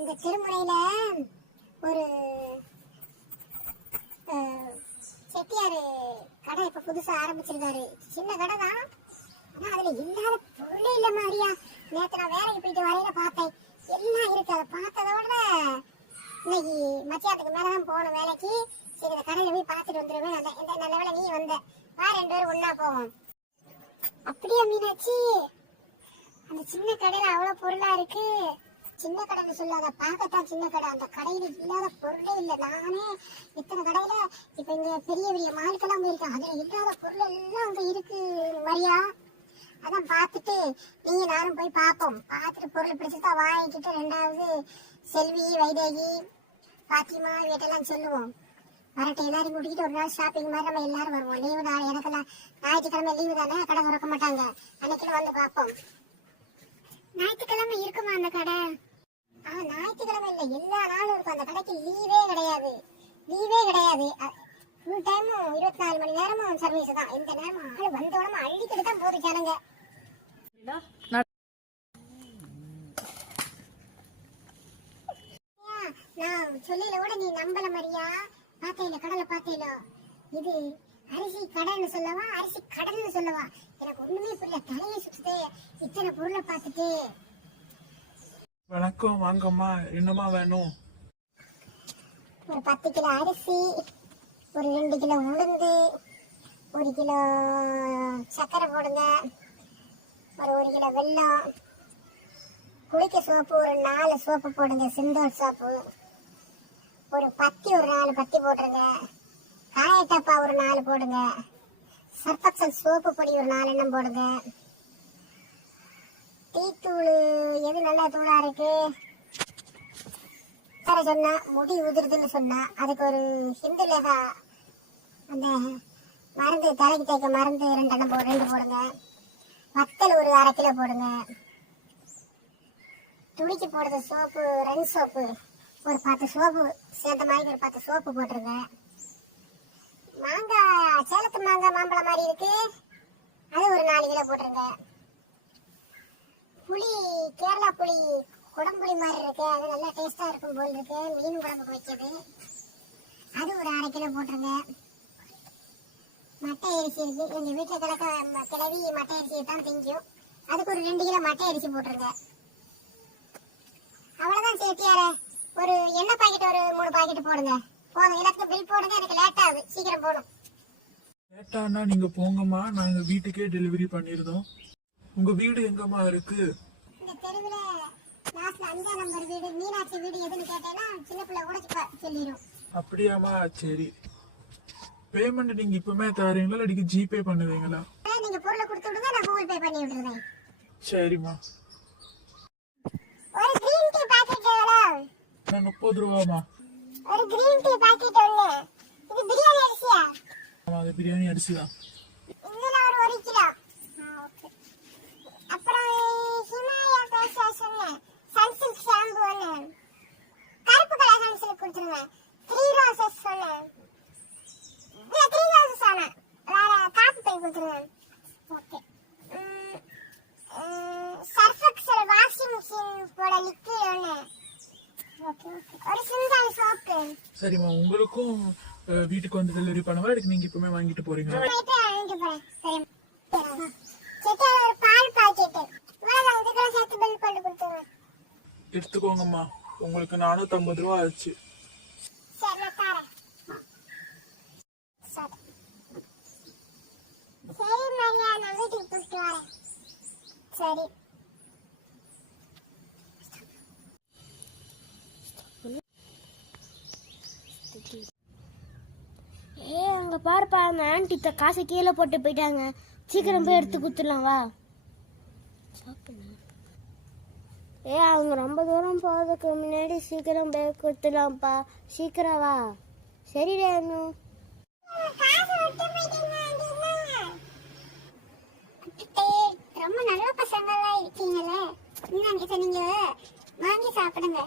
இந்த திருமுறையில ஒரு செட்டியாரு கடை இப்ப புதுசா ஆரம்பிச்சிருக்காரு. சின்ன கடை தான், ஆனா அதுல இல்லாத பொருளே இல்ல மாதிரியா. நேத்து நான் வேலைக்கு போயிட்டு வரையில பார்த்தேன், எல்லாம் இருக்கு. அதை பார்த்ததோட இன்னைக்கு மத்தியானத்துக்கு மேலதான் போகணும் வேலைக்கு. சரி, இந்த கடையில போய் பார்த்துட்டு வந்துருவேன். இந்த நல்ல வேலை நீ வந்த, வா 2 பேரும் ஒன்னா போவோம். அப்படியே மீனாட்சி, அந்த சின்ன கடையில அவ்வளவு பொருளா இருக்கு. சின்ன கடைன்னு சொல்லாத, பார்க்கத்தான் சின்ன கடை. அந்த கடையில இல்லாத பொருளே இல்லை. நானே இத்தனை கடையில இப்ப இங்க பெரிய பெரிய மாலுக்கெல்லாம் போயிருக்கேன், அதுல இல்லாத பொருள் எல்லாம் அங்க இருக்கு மரியா. அதான் பார்த்துட்டு நீங்க நானும் போய் பார்ப்போம். பார்த்துட்டு பொருள் பிடிச்சதா வாங்கிக்கிட்டு 2வது செல்வி, வைதேகி, பாத்திமா வீட்டெல்லாம் சொல்லுவோம். வரட்டும், எல்லாரும் கூட்டிக்கிட்டு ஒரு நாள் ஷாப்பிங் மாதிரி நம்ம எல்லாரும் வருவோம். லீவு தான் எனக்கெல்லாம், ஞாயிற்றுக்கிழமை லீவு தானே, கடை திறக்க மாட்டாங்க. அன்னைக்கு வந்து பார்ப்போம். ஞாயிற்றுக்கிழமை இருக்குமா அந்த கடை? ஞாயிற்றுக்கிழமை இல்ல, எல்லா நாளும் இருக்கும். அந்த கடைக்கு லீவே கிடையாது, லீவே கிடையாது. ஃபுல் டைமும் 24 மணி நேரமும் சர்வீஸ் தான். இந்த நேரமும் ஆளு வந்தோடமா அள்ளிக்கிட்டு தான் போது ஜனங்க. நான் சொல்லில கூட நீ நம்பல மரியா. பாத்தையில கடலை பாத்தையில, இது அரிசி கடைன்னு சொல்லவா, அரிசி கடல்னு சொல்லவா? எனக்கு ஒண்ணுமே புரியல, தலையை சுத்துதே இத்தனை பொருளை பார்த்துட்டு. வணக்கம், வாங்கம்மா, என்னமா வேணும்? ஒரு 10 கிலோ அரிசி, ஒரு 2 கிலோ உளுந்து, 1 கிலோ சக்கரை போடுங்க, ஒரு 1 கிலோ வெல்லம், குளிக்க சோப்பு ஒரு 4 சோப்பு போடுங்க, சிந்தோல் சோப்பு, ஒரு பத்தி ஒரு 4 பத்தி போட்டுருங்க, காயட்டப்பா ஒரு 4 போடுங்க, சர்பக்சல் சோப்பு பொடி ஒரு 4 எண்ணம் போடுங்க, டீ தூள் எது நல்ல தூளா இருக்கு சொன்னா, முடி உதிருதுன்னு சொன்னா அதுக்கு ஒரு ஹிந்து லேகா அந்த மருந்து, தலைக்கு தேய்க்க மருந்து 2 எண்ணம் 2 போடுங்க, வத்தல் ஒரு 1/2 கிலோ போடுங்க, துணிக்கு போடுறது சோப்பு ரன் சோப்பு ஒரு 10 சோப்பு சேர்ந்த மாதிரி ஒரு 10 சோப்பு போட்டுருங்க. மாங்காய், சேலத்து மாங்காய் மாம்பழம் மாதிரி இருக்கு, அது ஒரு 4 கிலோ போட்டுருங்க. புளி, கேரளா புளி, குடம்புளி மாதிரி இருக்கு, அது நல்லா டேஸ்டா இருக்கும் போல் இருக்கு, மீன் குழம்புக்கு வைக்கிறது, அது ஒரு 1/2 கிலோ போட்டுருங்க. மட்டை அரிசி இருக்கு, எங்க வீட்டுல கிளவி மட்டை அரிசியை தான் திங்கும், அதுக்கு ஒரு 2 கிலோ மட்டை அரிசி போட்டுருங்க. அவ்வளவுதான் சேத்தியார. ஒரு எண்ணெய் பாக்கெட் ஒரு 3 பாக்கெட் போடுங்க போதும். எல்லாத்துக்கும் பில் போடுங்க, எனக்கு லேட் ஆகுது, சீக்கிரம் போடும். லேட்டானா நீங்க போங்கம்மா, நாங்க வீட்டுக்கே டெலிவரி பண்ணிருந்தோம். உங்க வீடு எங்கம்மா இருக்கு? இந்த தெருவுல லாஸ்ட்ல 5ஆம் நம்பர் வீடு, மீனாட்சி வீடு எதுன்னு கேட்டேன்னா சின்ன பிள்ளை கூட சொல்லிடும். அப்படியாமா, சரி. பேமெண்ட் நீங்க இப்பவுமே தரீங்களா இல்ல ஜிபே பண்ணுவீங்களா? நீங்க பொருளை கொடுத்து விடுங்க, நான் கூகுள் பே பண்ணி விட்டுறேன். சரிம்மா. ஒரு கிரீன் டீ பாக்கெட் எவ்வளவு? 30 ரூபாமா. ஒரு கிரீன் டீ பாக்கெட் ஒண்ணு. இது பிரியாணி அரிசியா? ஆமா, அது பிரியாணி அரிசி தான். இதுல ஒரு 1 கிலோ. ஓகே. அப்புறம் ஹிமாலயா ஃபேஸ் வாஷ் ஒண்ணு, சன்சில்க் ஷாம்பு ஒண்ணு, கருப்பு கலர் சன்சில்க் கொடுத்துருங்க, 3 ரோசஸ் ஒண்ணு. இல்ல 3 ரோசஸ் ஆனா வேற காப்பி பை கொடுத்துருங்க. ஓகே. சர்ஃபெக்சல் வாஷிங் மிஷின் போட லிக்விட் ஒண்ணு. Okay okay. ஒரு சிந்தால் சோப்பு. சரிம்மா, உங்களுக்கும் வீட்டுக்கு வந்து டெலிவரி பண்ணவா இதுக்கு நீங்க இப்பவுமே வாங்கிட்டு போறீங்களா? போயிட்டு வாங்கிட்டு போறேன். சரி. சேட்டா ஒரு பால் பாக்கெட். வேற இதுக்கெல்லாம் சேர்த்து பில் பண்ணி கொடுத்துருங்க. எடுத்துக்கோங்கம்மா, உங்களுக்கு 450 ரூபா ஆச்சு. சரி, நான் தரேன். சரி மரியா, நான் வீட்டுக்கு போயிட்டு வரேன். சரி. அங்க பாருப்பா, அந்த ஆன்டி காசை கீழே போட்டு போயிட்டாங்க. சீக்கிரம் போய் எடுத்து குத்துடலாம், வா. அவங்க ரொம்ப தூரம் போறதுக்கு முன்னாடி சீக்கிரம் போய் குத்துலாம்ப்பா, சீக்கிரம் வா. சரிடா. இன்னும் ரொம்ப நல்ல பசங்களா இருக்கீங்களே, நீங்க வாங்கி சாப்பிடுங்க.